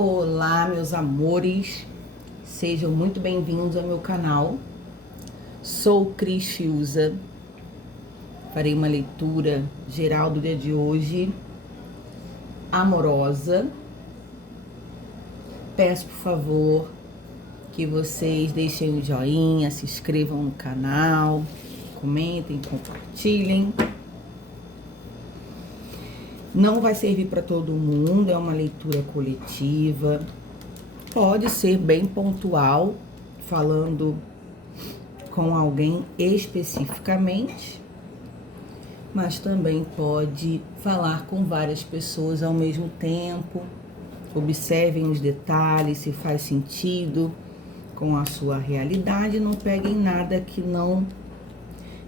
Olá, meus amores, sejam muito bem-vindos ao meu canal. Sou Cris Fiuza. Farei uma leitura geral do dia de hoje, amorosa. Peço, por favor, que vocês deixem o joinha, se inscrevam no canal, comentem, compartilhem. Não vai servir para todo mundo, é uma leitura coletiva. Pode ser bem pontual, falando com alguém especificamente, mas também pode falar com várias pessoas ao mesmo tempo. Observem os detalhes, se faz sentido com a sua realidade. Não peguem nada que não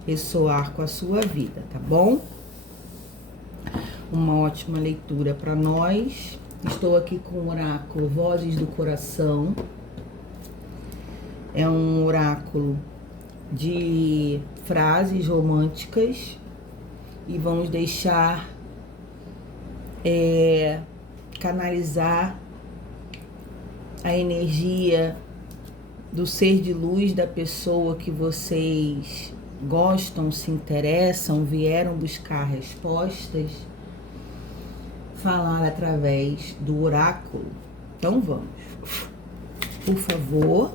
ressoar com a sua vida, tá bom? Uma ótima leitura para nós. Estou aqui com o oráculo Vozes do Coração. É um oráculo de frases românticas e vamos deixar canalizar a energia do ser de luz da pessoa que vocês gostam, se interessam, vieram buscar respostas, falar através do oráculo. Então vamos, por favor,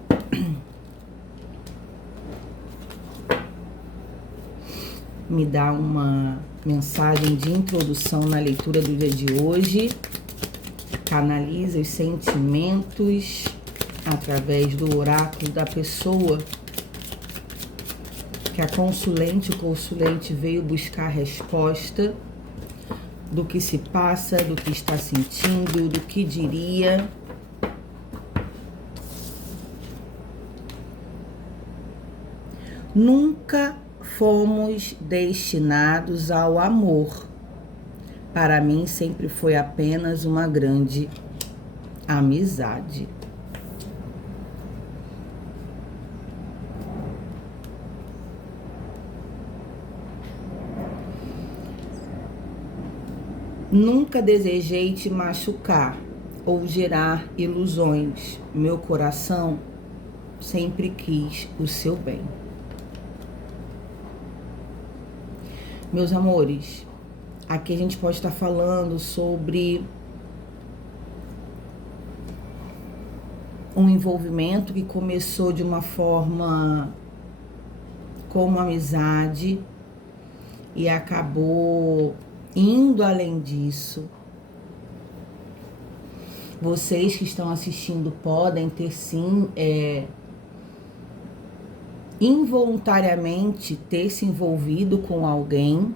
me dá uma mensagem de introdução na leitura do dia de hoje. Canaliza os sentimentos através do oráculo da pessoa que a consulente, o consulente veio buscar resposta do que se passa, do que está sentindo, do que diria. Nunca fomos destinados ao amor. Para mim sempre foi apenas uma grande amizade. Nunca desejei te machucar ou gerar ilusões. Meu coração sempre quis o seu bem. Meus amores, aqui a gente pode estar falando sobre um envolvimento que começou de uma forma como amizade e acabou indo além disso. Vocês que estão assistindo podem ter sim, involuntariamente ter se envolvido com alguém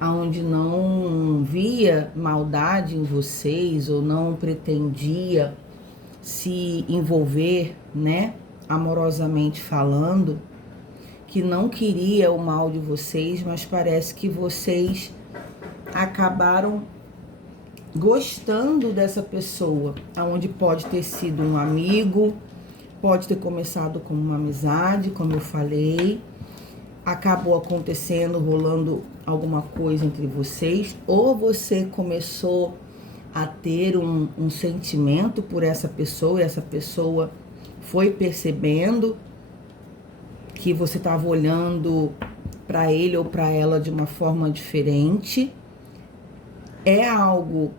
aonde não via maldade em vocês ou não pretendia se envolver, né, amorosamente falando, que não queria o mal de vocês, mas parece que vocês acabaram gostando dessa pessoa, aonde pode ter sido um amigo, pode ter começado como uma amizade, como eu falei, acabou acontecendo, rolando alguma coisa entre vocês, ou você começou a ter um sentimento por essa pessoa, e essa pessoa foi percebendo que você estava olhando para ele ou para ela de uma forma diferente. É algo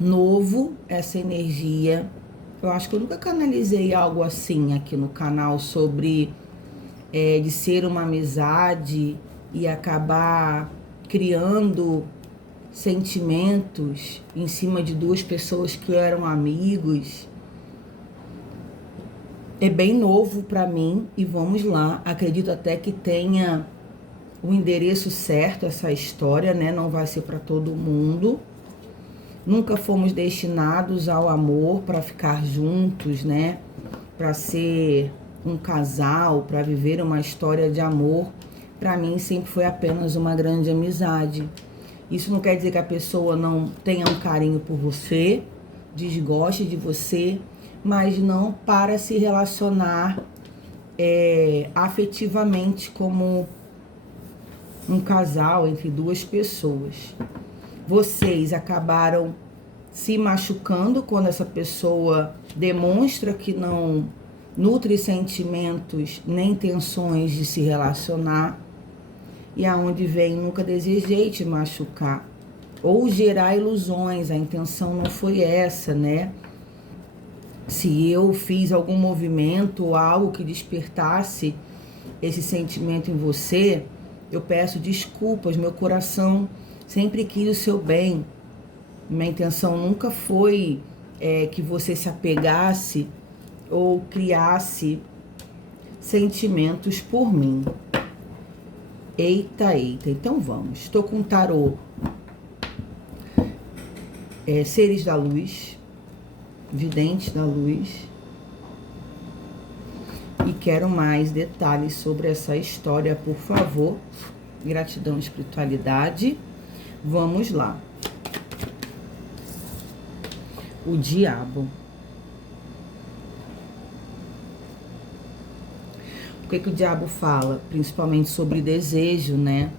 novo, essa energia. Eu acho que eu nunca canalizei algo assim aqui no canal sobre de ser uma amizade e acabar criando sentimentos em cima de duas pessoas que eram amigos. É bem novo para mim e vamos lá. Acredito até que tenha o endereço certo essa história, né? Não vai ser para todo mundo. Nunca fomos destinados ao amor para ficar juntos, né? Para ser um casal, para viver uma história de amor. Para mim sempre foi apenas uma grande amizade. Isso não quer dizer que a pessoa não tenha um carinho por você, desgoste de você, mas não para se relacionar afetivamente como um casal entre duas pessoas. Vocês acabaram se machucando quando essa pessoa demonstra que não nutre sentimentos nem intenções de se relacionar, e aonde vem nunca desejei te machucar ou gerar ilusões, a intenção não foi essa, né? Se eu fiz algum movimento ou algo que despertasse esse sentimento em você, eu peço desculpas, meu coração sempre quis o seu bem. Minha intenção nunca foi que você se apegasse ou criasse sentimentos por mim. Eita, eita. Então vamos. Estou com o tarô Seres da Luz, Videntes da Luz. E quero mais detalhes sobre essa história, por favor. Gratidão, espiritualidade. Vamos lá. O diabo. O que o diabo fala? Principalmente sobre desejo, né?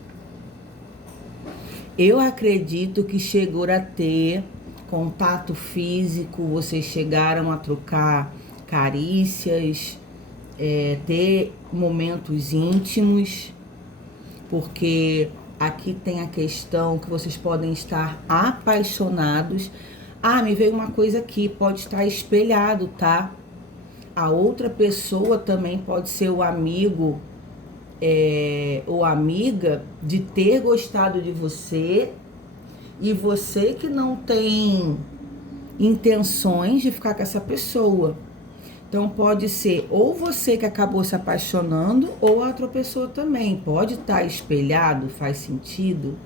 Eu acredito que chegou a ter contato físico, vocês chegaram a trocar carícias, ter momentos íntimos, porque aqui tem a questão que vocês podem estar apaixonados. Ah, me veio uma coisa aqui, pode estar espelhado, tá? A outra pessoa também pode ser o amigo ou amiga de ter gostado de você e você que não tem intenções de ficar com essa pessoa. Então pode ser ou você que acabou se apaixonando ou a outra pessoa também. Pode estar espelhado, faz sentido.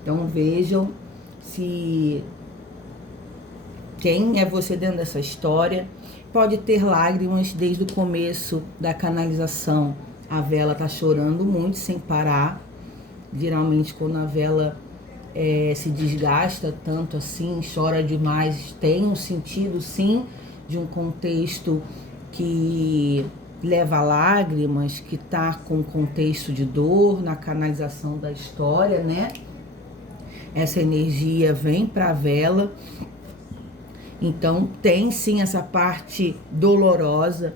Então vejam se quem é você dentro dessa história. Pode ter lágrimas desde o começo da canalização. A vela tá chorando muito sem parar. Geralmente quando a vela se desgasta tanto assim, chora demais, tem um sentido sim de um contexto que leva a lágrimas, que tá com contexto de dor na canalização da história, né? Essa energia vem para a vela. Então tem sim essa parte dolorosa,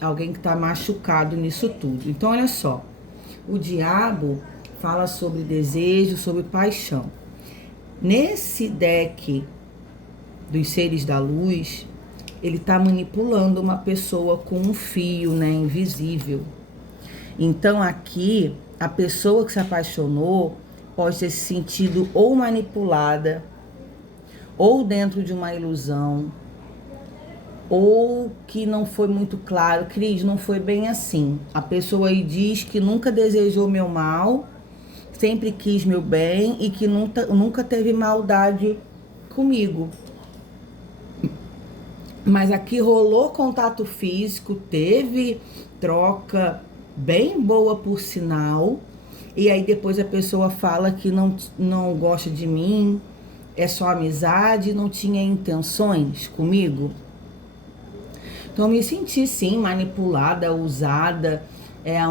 alguém que está machucado nisso tudo. Então olha só, o diabo fala sobre desejo, sobre paixão. Nesse deck dos Seres da Luz, ele está manipulando uma pessoa com um fio, né, invisível. Então aqui, a pessoa que se apaixonou pode ter se sentido ou manipulada, ou dentro de uma ilusão, ou que não foi muito claro. Cris, não foi bem assim. A pessoa aí diz que nunca desejou meu mal, sempre quis meu bem e que nunca teve maldade comigo. Mas aqui rolou contato físico, teve troca bem boa por sinal, e aí depois a pessoa fala que não gosta de mim, é só amizade, não tinha intenções comigo. Então eu me senti sim manipulada, usada,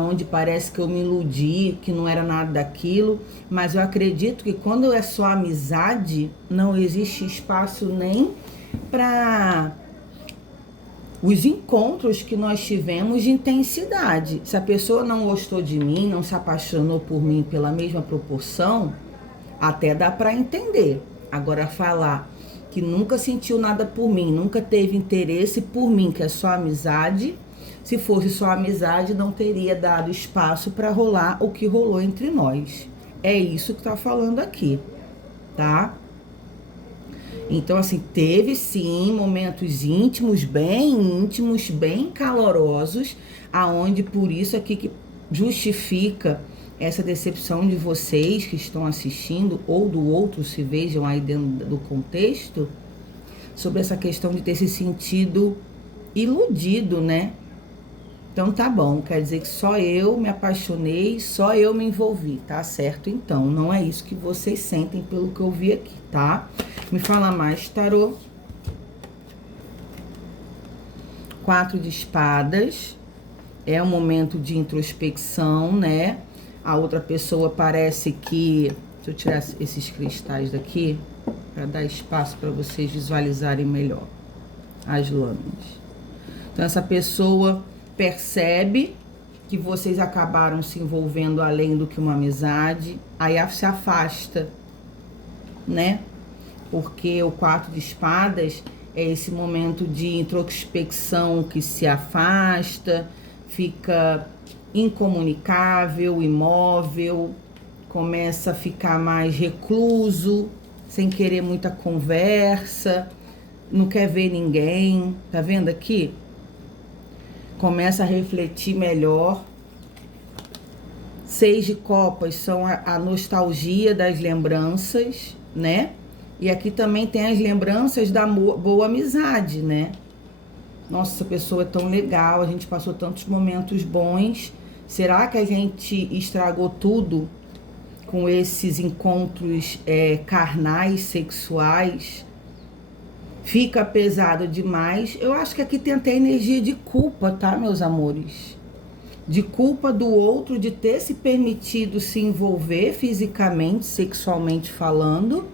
onde parece que eu me iludi, que não era nada daquilo, mas eu acredito que quando é só amizade, não existe espaço nem para os encontros que nós tivemos de intensidade. Se a pessoa não gostou de mim, não se apaixonou por mim pela mesma proporção, até dá para entender. Agora falar que nunca sentiu nada por mim, nunca teve interesse por mim, que é só amizade. Se fosse só amizade, não teria dado espaço para rolar o que rolou entre nós. É isso que tá falando aqui, tá? Então, assim, teve sim momentos íntimos, bem calorosos, aonde por isso aqui que justifica essa decepção de vocês que estão assistindo ou do outro, se vejam aí dentro do contexto, sobre essa questão de ter se sentido iludido, né? Então tá bom, quer dizer que só eu me apaixonei, só eu me envolvi, tá certo? Então, não é isso que vocês sentem pelo que eu vi aqui, tá? Me fala mais, tarô. 4 de espadas, é um momento de introspecção, né? A outra pessoa parece que... Deixa eu tirar esses cristais daqui. para dar espaço para vocês visualizarem melhor as lâminas. Então, essa pessoa percebe que vocês acabaram se envolvendo além do que uma amizade, aí se afasta, né? Porque o 4 de espadas é esse momento de introspecção que se afasta, fica incomunicável, imóvel, começa a ficar mais recluso, sem querer muita conversa, não quer ver ninguém, tá vendo aqui? Começa a refletir melhor. 6 de copas são a nostalgia das lembranças, né? E aqui também tem as lembranças da boa amizade, né? Nossa, essa pessoa é tão legal, a gente passou tantos momentos bons. Será que a gente estragou tudo com esses encontros carnais, sexuais? Fica pesado demais. Eu acho que aqui tem até energia de culpa, tá, meus amores? De culpa do outro, de ter se permitido se envolver fisicamente, sexualmente falando.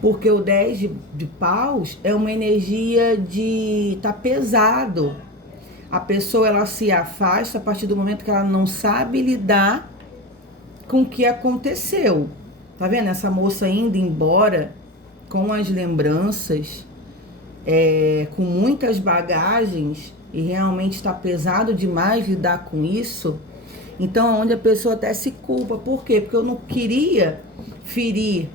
Porque o 10 de paus é uma energia de tá pesado. A pessoa, ela se afasta a partir do momento que ela não sabe lidar com o que aconteceu. Tá vendo? Essa moça indo embora com as lembranças, com muitas bagagens, e realmente está pesado demais lidar com isso. Então, onde a pessoa até se culpa. Por quê? Porque eu não queria ferir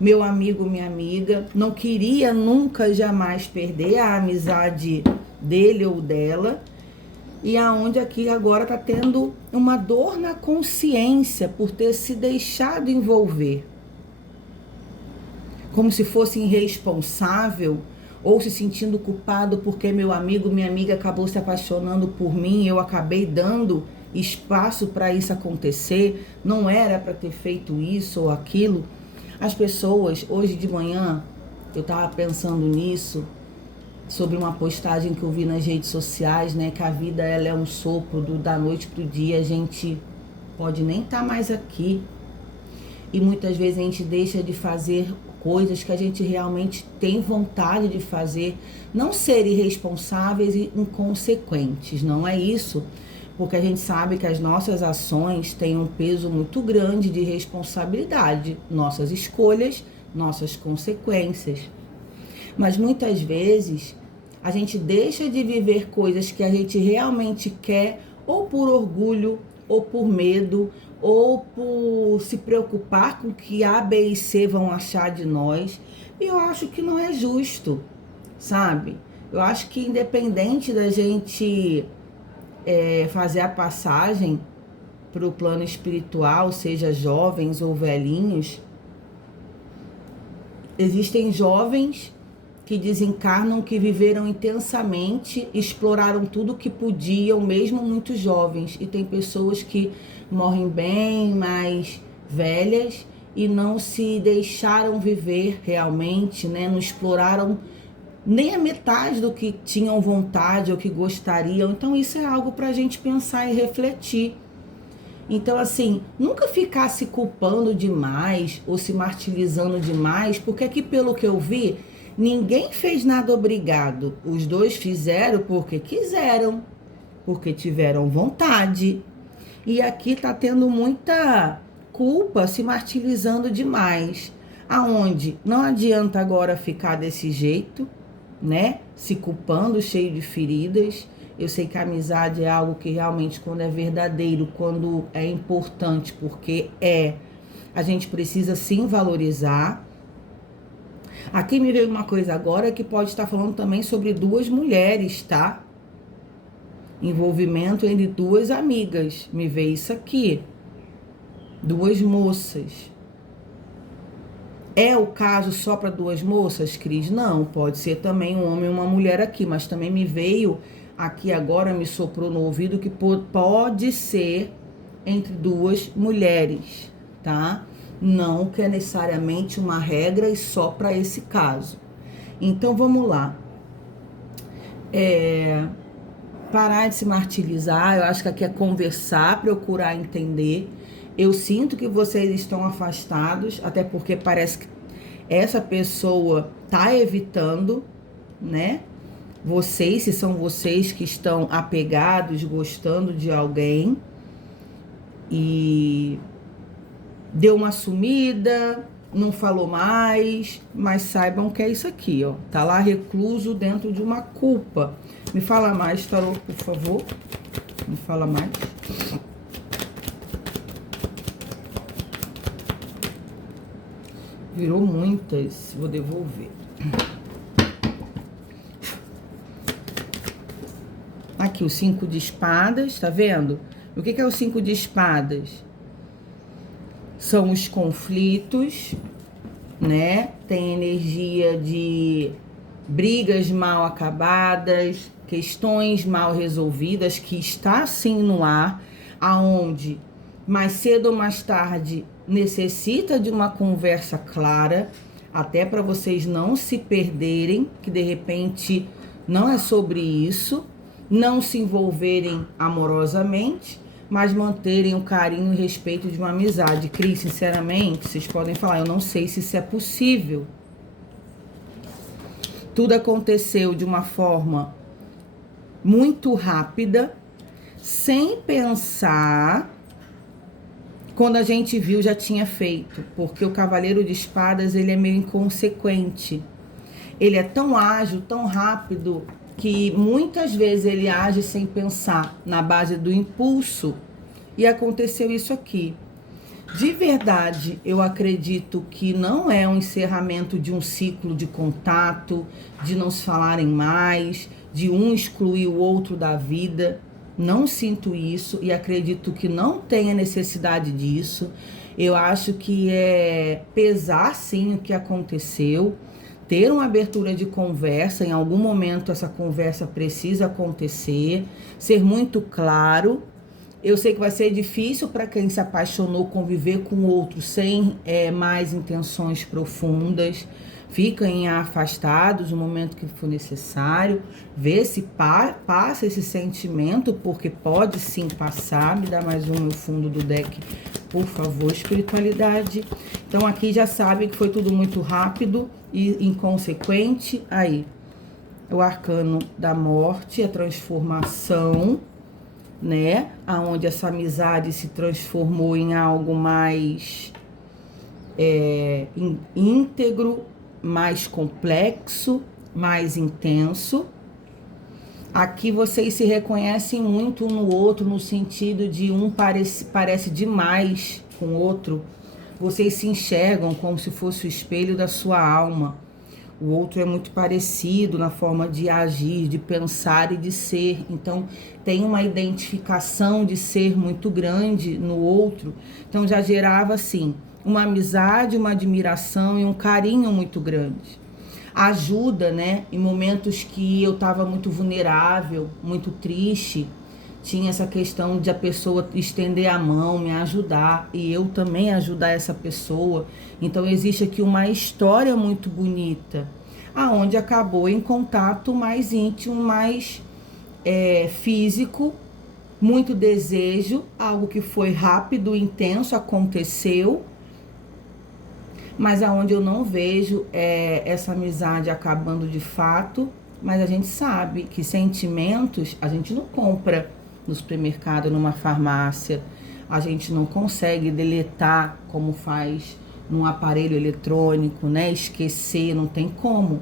meu amigo, minha amiga, não queria nunca, jamais perder a amizade dele ou dela, e aonde aqui agora tá tendo uma dor na consciência por ter se deixado envolver. Como se fosse irresponsável, ou se sentindo culpado porque meu amigo, minha amiga acabou se apaixonando por mim e eu acabei dando espaço para isso acontecer, não era para ter feito isso ou aquilo. As pessoas, hoje de manhã, eu estava pensando nisso, sobre uma postagem que eu vi nas redes sociais, né, que a vida ela é um sopro da noite pro dia, a gente pode nem estar mais aqui. E muitas vezes a gente deixa de fazer coisas que a gente realmente tem vontade de fazer, não ser irresponsáveis e inconsequentes, não é isso? Porque a gente sabe que as nossas ações têm um peso muito grande de responsabilidade, nossas escolhas, nossas consequências. Mas muitas vezes a gente deixa de viver coisas que a gente realmente quer, ou por orgulho, ou por medo, ou por se preocupar com o que A, B e C vão achar de nós. E eu acho que não é justo, sabe? Eu acho que independente da gente fazer a passagem para o plano espiritual, seja jovens ou velhinhos, existem jovens que desencarnam, que viveram intensamente, exploraram tudo que podiam, mesmo muito jovens. E tem pessoas que morrem bem mais velhas e não se deixaram viver realmente, né? Não exploraram nem a metade do que tinham vontade ou que gostariam. Então isso é algo para a gente pensar e refletir. Então, assim, nunca ficar se culpando demais ou se martirizando demais, porque aqui, pelo que eu vi, ninguém fez nada obrigado. Os dois fizeram porque quiseram, porque tiveram vontade. E aqui tá tendo muita culpa, se martirizando demais. Aonde não adianta agora ficar desse jeito, né? Se culpando, cheio de feridas. Eu sei que a amizade é algo que realmente, quando é verdadeiro, quando é importante, porque a gente precisa sim valorizar. Aqui me veio uma coisa agora que pode estar falando também sobre 2 mulheres, tá? Envolvimento entre 2 amigas. Me veio isso aqui. 2 moças. É o caso só para 2 moças, Cris? Não, pode ser também um homem e uma mulher aqui, mas também me veio aqui agora, me soprou no ouvido que pode ser entre 2 mulheres, tá? Não que é necessariamente uma regra e só para esse caso. Então vamos lá. Parar de se martirizar, eu acho que aqui é conversar, procurar entender. Eu sinto que vocês estão afastados, até porque parece que essa pessoa tá evitando, né? Vocês, se são vocês que estão apegados, gostando de alguém e deu uma sumida, não falou mais, mas saibam que é isso aqui, ó. Tá lá recluso dentro de uma culpa. Me fala mais, tarô, por favor. Me fala mais. Virou muitas, vou devolver. Aqui o 5 de espadas, tá vendo? O que é o 5 de espadas? São os conflitos, né? Tem energia de brigas mal acabadas, questões mal resolvidas, que está sim no ar, aonde mais cedo ou mais tarde necessita de uma conversa clara, até para vocês não se perderem, que de repente não é sobre isso, não se envolverem amorosamente, mas manterem o carinho e o respeito de uma amizade. Cris, sinceramente, vocês podem falar, eu não sei se isso é possível. Tudo aconteceu de uma forma muito rápida, sem pensar. Quando a gente viu, já tinha feito, porque o Cavaleiro de Espadas, ele é meio inconsequente. Ele é tão ágil, tão rápido, que muitas vezes ele age sem pensar, na base do impulso, e aconteceu isso aqui. De verdade, eu acredito que não é um encerramento de um ciclo de contato, de não se falarem mais, de um excluir o outro da vida. Não sinto isso e acredito que não tenha necessidade disso. Eu acho que é pesar sim o que aconteceu, ter uma abertura de conversa, em algum momento essa conversa precisa acontecer, ser muito claro. Eu sei que vai ser difícil para quem se apaixonou conviver com o outro sem mais intenções profundas. Fiquem afastados no momento que for necessário, ver se passa esse sentimento, porque pode sim passar. Me dá mais um no fundo do deck, por favor, espiritualidade. Então aqui já sabe que foi tudo muito rápido e inconsequente. Aí, o arcano da morte, a transformação, né? Aonde essa amizade se transformou em algo mais íntegro, mais complexo, mais intenso. Aqui vocês se reconhecem muito um no outro, no sentido de um parece demais com o outro. Vocês se enxergam como se fosse o espelho da sua alma. O outro é muito parecido na forma de agir, de pensar e de ser. Então, tem uma identificação de ser muito grande no outro. Então, já gerava, assim, uma amizade, uma admiração e um carinho muito grande. Ajuda, né? Em momentos que eu estava muito vulnerável, muito triste, tinha essa questão de a pessoa estender a mão, me ajudar, e eu também ajudar essa pessoa. Então existe aqui uma história muito bonita, aonde acabou em contato mais íntimo, mais físico, muito desejo, algo que foi rápido, intenso, aconteceu, mas aonde eu não vejo essa amizade acabando de fato. Mas a gente sabe que sentimentos a gente não compra no supermercado, numa farmácia. A gente não consegue deletar como faz num aparelho eletrônico, né? Esquecer, não tem como.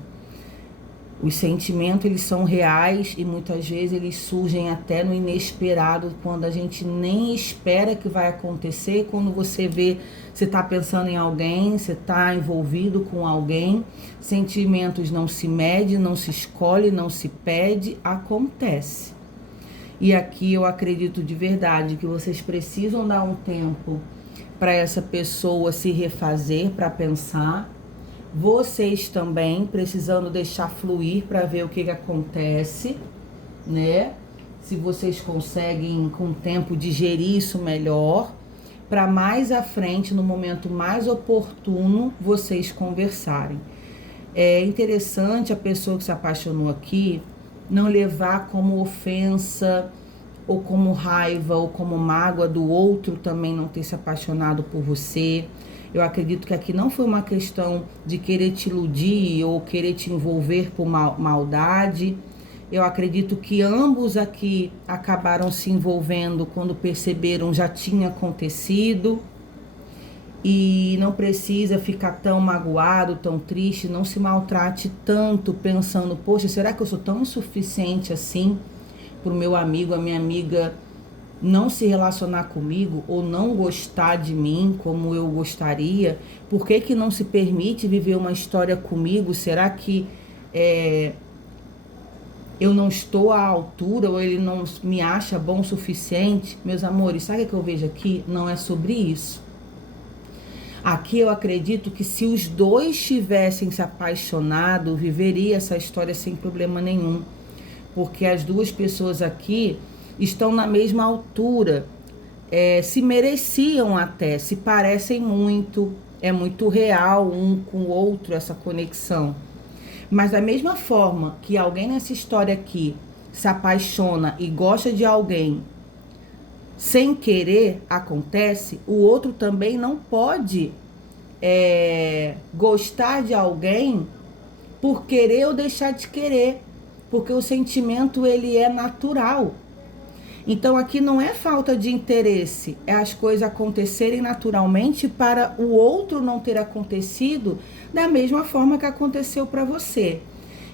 Os sentimentos, eles são reais e muitas vezes eles surgem até no inesperado, quando a gente nem espera que vai acontecer. Quando você vê, você está pensando em alguém, você está envolvido com alguém. Sentimentos não se mede, não se escolhe, não se pede, acontece. E aqui eu acredito de verdade que vocês precisam dar um tempo para essa pessoa se refazer, para pensar. Vocês também precisando deixar fluir para ver o que acontece, né? Se vocês conseguem com o tempo digerir isso melhor, para mais à frente, no momento mais oportuno, vocês conversarem. É interessante a pessoa que se apaixonou aqui não levar como ofensa, ou como raiva, ou como mágoa do outro também não ter se apaixonado por você. Eu acredito que aqui não foi uma questão de querer te iludir ou querer te envolver por maldade. Eu acredito que ambos aqui acabaram se envolvendo quando perceberam já tinha acontecido. E não precisa ficar tão magoado, tão triste, não se maltrate tanto pensando, poxa, será que eu sou tão insuficiente assim pro meu amigo, a minha amiga não se relacionar comigo ou não gostar de mim como eu gostaria? Por que que não se permite viver uma história comigo? Será que eu não estou à altura ou ele não me acha bom o suficiente? Meus amores, sabe o que eu vejo aqui? Não é sobre isso. Aqui eu acredito que se os dois tivessem se apaixonado, viveria essa história sem problema nenhum. Porque as duas pessoas aqui estão na mesma altura, se mereciam até, se parecem muito, é muito real um com o outro essa conexão. Mas da mesma forma que alguém nessa história aqui se apaixona e gosta de alguém, sem querer acontece, o outro também não pode gostar de alguém por querer ou deixar de querer, porque o sentimento ele é natural. Então aqui não é falta de interesse, é as coisas acontecerem naturalmente para o outro não ter acontecido da mesma forma que aconteceu para você.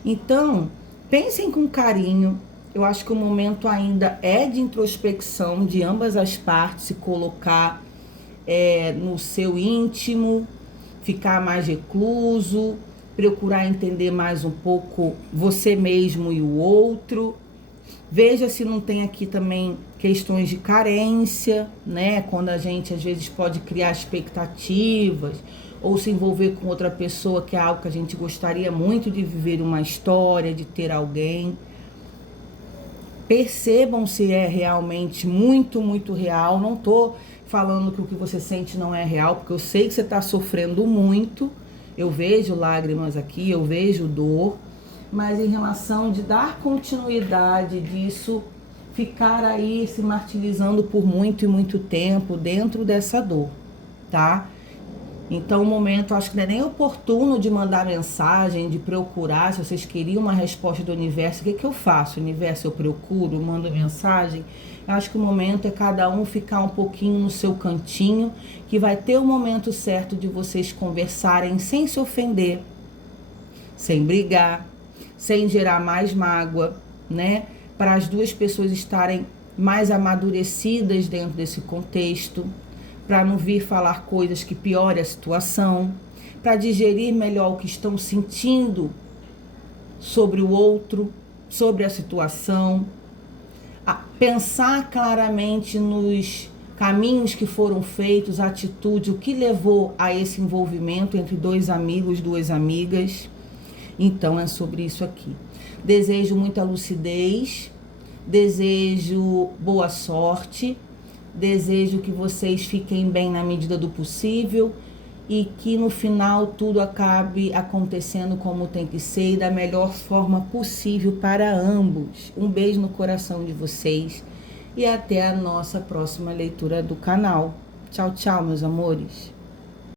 Então, pensem com carinho. Eu acho que o momento ainda é de introspecção de ambas as partes, se colocar no seu íntimo, ficar mais recluso, procurar entender mais um pouco você mesmo e o outro. Veja se não tem aqui também questões de carência, né? Quando a gente às vezes pode criar expectativas ou se envolver com outra pessoa, que é algo que a gente gostaria muito de viver uma história, de ter alguém. Percebam se é realmente muito, muito real. Não tô falando que o que você sente não é real, porque eu sei que você está sofrendo muito. Eu vejo lágrimas aqui, eu vejo dor. Mas em relação de dar continuidade disso, ficar aí se martirizando por muito e muito tempo dentro dessa dor, tá? Então, o momento, acho que não é nem oportuno de mandar mensagem, de procurar, se vocês queriam uma resposta do universo, o que que eu faço? Universo, eu procuro, mando mensagem? Eu acho que o momento é cada um ficar um pouquinho no seu cantinho, que vai ter o momento certo de vocês conversarem sem se ofender, sem brigar, sem gerar mais mágoa, né? Para as duas pessoas estarem mais amadurecidas dentro desse contexto, para não vir falar coisas que piorem a situação, para digerir melhor o que estão sentindo sobre o outro, sobre a situação, pensar claramente nos caminhos que foram feitos, a atitude, o que levou a esse envolvimento entre dois amigos, duas amigas. Então é sobre isso aqui. Desejo muita lucidez, desejo boa sorte, desejo que vocês fiquem bem na medida do possível e que no final tudo acabe acontecendo como tem que ser e da melhor forma possível para ambos. Um beijo no coração de vocês e até a nossa próxima leitura do canal. Tchau, tchau, meus amores.